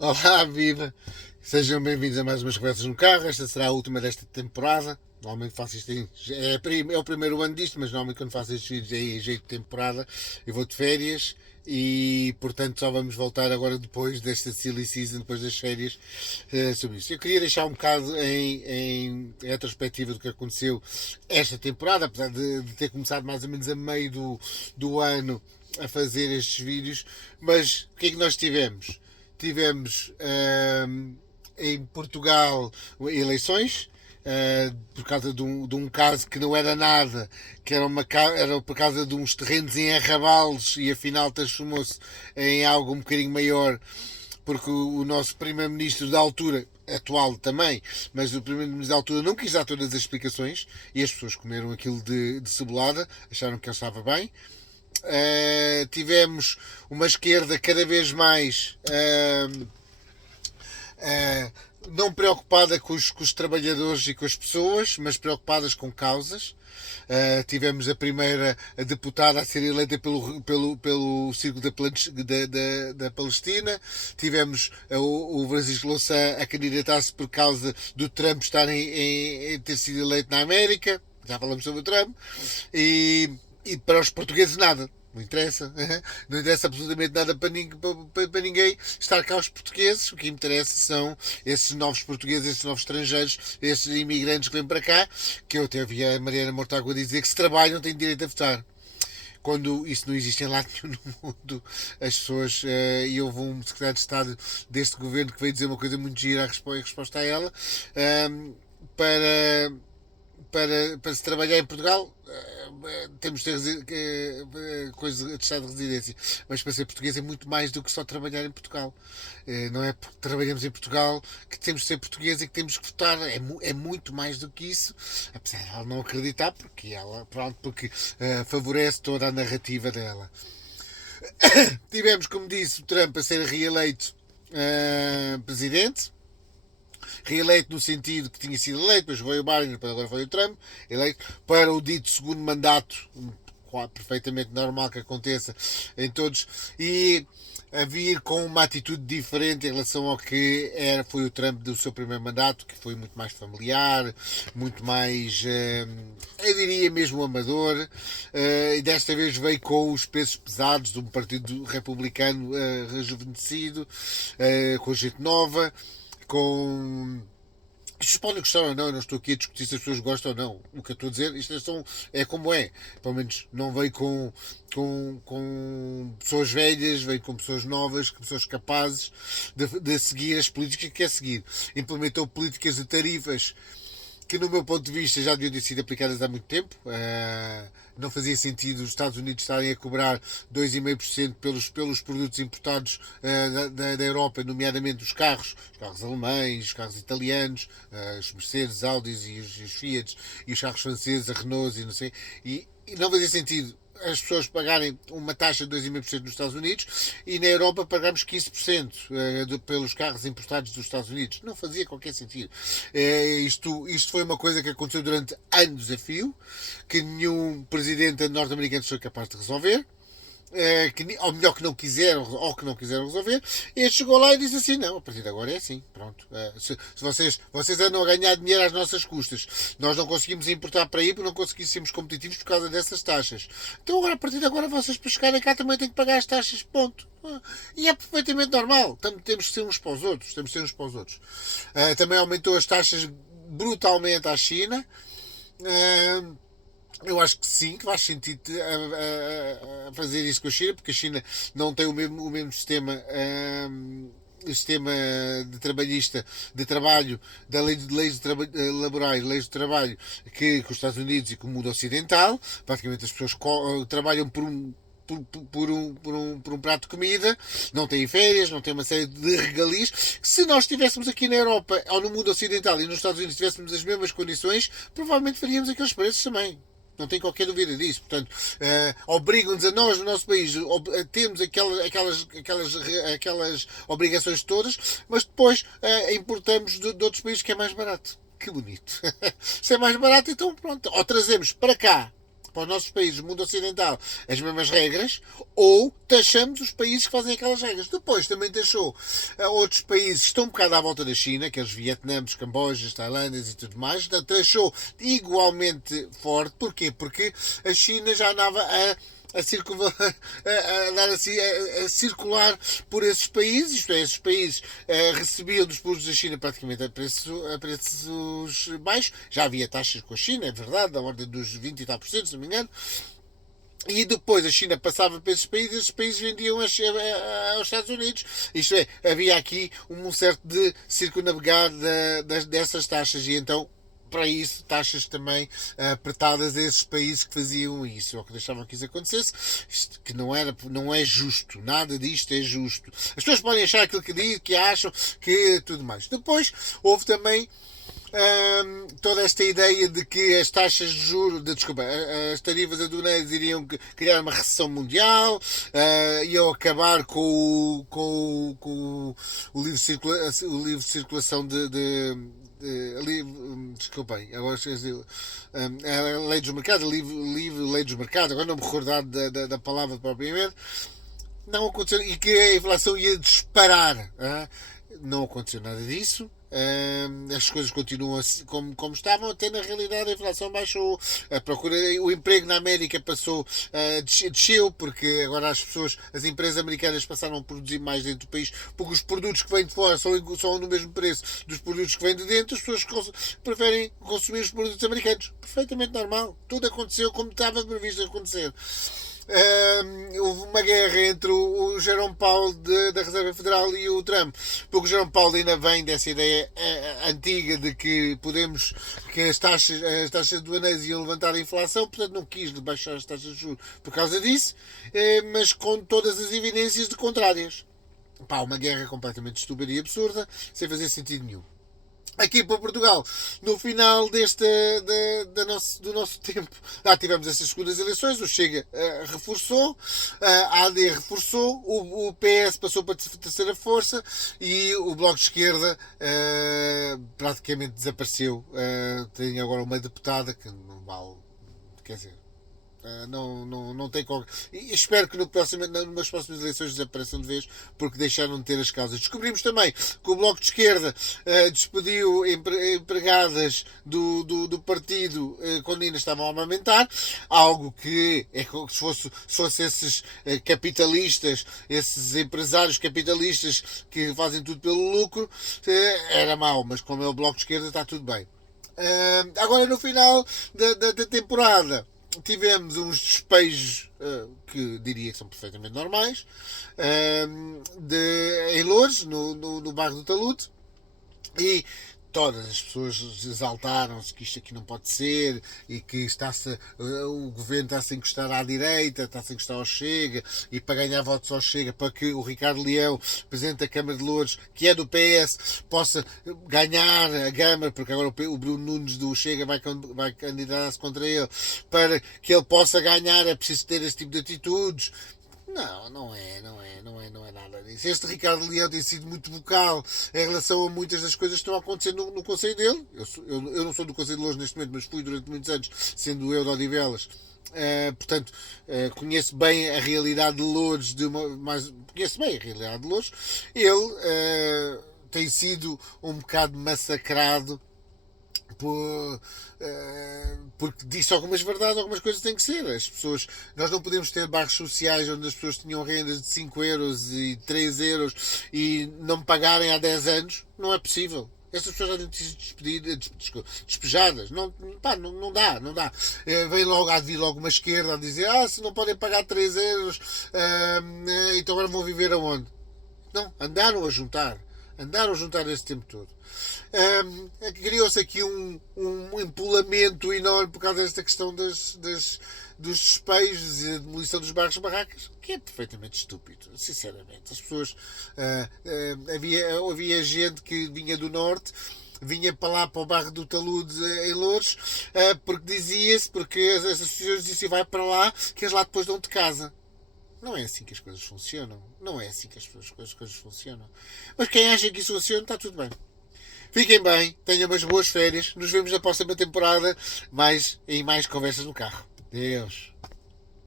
Olá, viva! Sejam bem-vindos a mais umas conversas no carro. Esta será a última desta temporada. Normalmente faço isto é o primeiro ano disto, mas normalmente quando faço estes vídeos é em jeito de temporada. Eu vou de férias e, portanto, só vamos voltar agora depois desta silly season, depois das férias, sobre isso. Eu queria deixar um bocado em retrospectiva do que aconteceu esta temporada, apesar de ter começado mais ou menos a meio do ano a fazer estes vídeos. Mas o que é que nós tivemos? Tivemos em Portugal eleições, por causa de um caso que não era nada, que era por causa de uns terrenos em arrabalos e afinal transformou-se em algo um bocadinho maior, porque o nosso primeiro-ministro da altura, atual também, mas o primeiro-ministro da altura não quis dar todas as explicações e as pessoas comeram aquilo de cebolada, acharam que ele estava bem. Tivemos uma esquerda cada vez mais não preocupada com os trabalhadores e com as pessoas, mas preocupadas com causas. Tivemos a primeira deputada a ser eleita pelo Círculo da Palestina. Tivemos o Francisco Louçã a candidatar-se por causa do Trump estar em ter sido eleito na América. Já falamos sobre o Trump. E para os portugueses nada. Não interessa. Não interessa absolutamente nada para ninguém estar cá os portugueses. O que interessa são esses novos portugueses, esses novos estrangeiros, esses imigrantes que vêm para cá, que eu até vi a Mariana Mortágua dizer que se trabalham têm direito a votar. Quando isso não existe em lado nenhum no mundo, as pessoas, e houve um secretário de Estado deste governo que veio dizer uma coisa muito gira em resposta a ela, para para se trabalhar em Portugal, temos de ter coisa de estado de residência. Mas para ser português é muito mais do que só trabalhar em Portugal. Não é porque trabalhamos em Portugal que temos de ser português e que temos que votar. É muito mais do que isso. Apesar de ela não acreditar, porque favorece toda a narrativa dela. Tivemos, como disse, o Trump a ser reeleito presidente, reeleito no sentido que tinha sido eleito, depois foi o Biden, depois agora foi o Trump, eleito para o dito segundo mandato, perfeitamente normal que aconteça em todos, e a vir com uma atitude diferente em relação ao que foi o Trump do seu primeiro mandato, que foi muito mais familiar, muito mais, eu diria mesmo amador, e desta vez veio com os pesos pesados de um partido republicano rejuvenescido, com gente nova, com. Isto podem gostar ou não, eu não estou aqui a discutir se as pessoas gostam ou não. O que eu estou a dizer, isto é como é. Pelo menos não veio com pessoas velhas, veio com pessoas novas, com pessoas capazes de seguir as políticas que quer seguir. Implementou políticas de tarifas que no meu ponto de vista já deviam ter sido aplicadas há muito tempo. Não fazia sentido os Estados Unidos estarem a cobrar 2,5% pelos produtos importados da Europa, nomeadamente os carros alemães, os carros italianos, os Mercedes, Audis e os Fiat, e os carros franceses, a Renault e não sei. E não fazia sentido as pessoas pagarem uma taxa de 2,5% nos Estados Unidos e na Europa pagamos 15% pelos carros importados dos Estados Unidos. Não fazia qualquer sentido. Isto foi uma coisa que aconteceu durante anos a fio, que nenhum presidente norte-americano foi capaz de resolver. Ou melhor que não quiseram resolver, e ele chegou lá e disse assim: não, a partir de agora é assim, pronto. Se vocês andam a ganhar dinheiro às nossas custas, nós não conseguimos importar para aí porque não conseguimos sermos competitivos por causa dessas taxas. Então agora, a partir de agora, vocês para chegarem cá também têm que pagar as taxas, ponto. E é perfeitamente normal. Temos que ser uns para os outros. Também aumentou as taxas brutalmente à China. Eu acho que sim, que faz sentido a fazer isso com a China, porque a China não tem o mesmo sistema de trabalhista, de trabalho, da lei de leis laborais, leis de trabalho, que os Estados Unidos e que o mundo ocidental. Praticamente as pessoas trabalham por um prato de comida, não têm férias, não têm uma série de regalias, que se nós estivéssemos aqui na Europa ou no mundo ocidental e nos Estados Unidos tivéssemos as mesmas condições, provavelmente faríamos aqueles preços também. Não tenho qualquer dúvida disso. Portanto, obrigam-nos a nós, no nosso país, temos aquelas obrigações todas, mas depois importamos de outros países que é mais barato. Que bonito. Se é mais barato, então pronto. Ou trazemos para cá para os nossos países do mundo ocidental as mesmas regras, ou taxamos os países que fazem aquelas regras. Depois também taxou outros países que estão um bocado à volta da China, aqueles Vietnãs, Cambojas, Tailândias e tudo mais, taxou igualmente forte. Porquê? Porque a China já andava a circular por esses países, isto é, esses países recebiam dos produtos da China praticamente a preços baixos. Já havia taxas com a China, é verdade, da ordem dos 20 e tal por cento, se não me engano. E depois a China passava para esses países vendiam aos Estados Unidos. Isto é, havia aqui um certo de circunnavegar dessas taxas, e então para isso, taxas também apertadas a esses países que faziam isso, ou que deixavam que isso acontecesse, isto, que não é justo, nada disto é justo. As pessoas podem achar aquilo que dizem, que acham, que tudo mais. Depois, houve também toda esta ideia de que as taxas de juros, as tarifas aduaneiras iriam criar uma recessão mundial, iam acabar com o livre circulação desculpem, agora a lei dos mercados, livre lei dos mercados, agora não me recordar da palavra propriamente, não aconteceu, e que a inflação ia disparar. Não aconteceu nada disso. As coisas continuam assim, como estavam, até na realidade a inflação baixou, a procura, o emprego na América passou, desceu, porque agora as empresas americanas passaram a produzir mais dentro do país, porque os produtos que vêm de fora são no mesmo preço dos produtos que vêm de dentro. As pessoas preferem consumir os produtos americanos. Perfeitamente normal, tudo aconteceu como estava previsto acontecer. Houve uma guerra entre o Jerome Powell da Reserva Federal e o Trump, porque o Jerome Powell ainda vem dessa ideia antiga de que as taxas aduaneiras iam levantar a inflação, portanto não quis baixar as taxas de juros por causa disso, mas com todas as evidências de contrárias. Uma guerra completamente estúpida e absurda, sem fazer sentido nenhum. Aqui para Portugal, no final do nosso tempo, lá tivemos essas segundas eleições, o Chega reforçou, a AD reforçou, o PS passou para a terceira força e o Bloco de Esquerda praticamente desapareceu. Tem agora uma deputada que não vale, quer dizer, não tem qualquer... Espero que nas próximas eleições desapareçam de vez, porque deixaram de ter as causas. Descobrimos também que o Bloco de Esquerda despediu empregadas do partido quando ainda estavam a amamentar, algo que é como se fosse esses capitalistas, esses empresários capitalistas que fazem tudo pelo lucro, era mau, mas como é o Bloco de Esquerda está tudo bem. Agora no final da temporada tivemos uns despejos que diria que são perfeitamente normais, em Loures, no bairro do Talude, e todas as pessoas exaltaram-se que isto aqui não pode ser e que o governo está-se a encostar à direita, está-se a encostar ao Chega, e para ganhar votos ao Chega, para que o Ricardo Leão, presidente da Câmara de Loures, que é do PS, possa ganhar a Câmara, porque agora o Bruno Nunes do Chega vai candidatar-se contra ele, para que ele possa ganhar é preciso ter esse tipo de atitudes. Não é nada disso. Este Ricardo Leão tem sido muito vocal em relação a muitas das coisas que estão a acontecer no concelho dele. Eu não sou do concelho de Loures neste momento, mas fui durante muitos anos, sendo eu de Odivelas. Portanto, conheço bem a realidade de Loures, conheço bem a realidade de Loures. Ele tem sido um bocado massacrado porque disse algumas verdades, algumas coisas têm que ser. Nós não podemos ter bairros sociais onde as pessoas tinham rendas de 5 euros e 3 euros e não pagarem há 10 anos. Não é possível. Essas pessoas já têm sido despejadas. Não dá. Há de vir logo uma esquerda a dizer: se não podem pagar 3 euros, então agora vão viver aonde? Não, andaram a juntar esse tempo todo. Criou-se aqui um empolamento enorme por causa desta questão dos despejos e a demolição dos bairros barracas, que é perfeitamente estúpido, sinceramente. As pessoas, havia gente que vinha do norte, vinha para lá, para o bairro do Talude em Loures, porque as associações diziam: vai para lá, que eles lá depois dão-te casa. Não é assim que as coisas funcionam. Não é assim que as coisas funcionam. Mas quem acha que isso funciona, está tudo bem. Fiquem bem, tenham umas boas férias. Nos vemos na próxima temporada, em mais conversas no carro. Deus.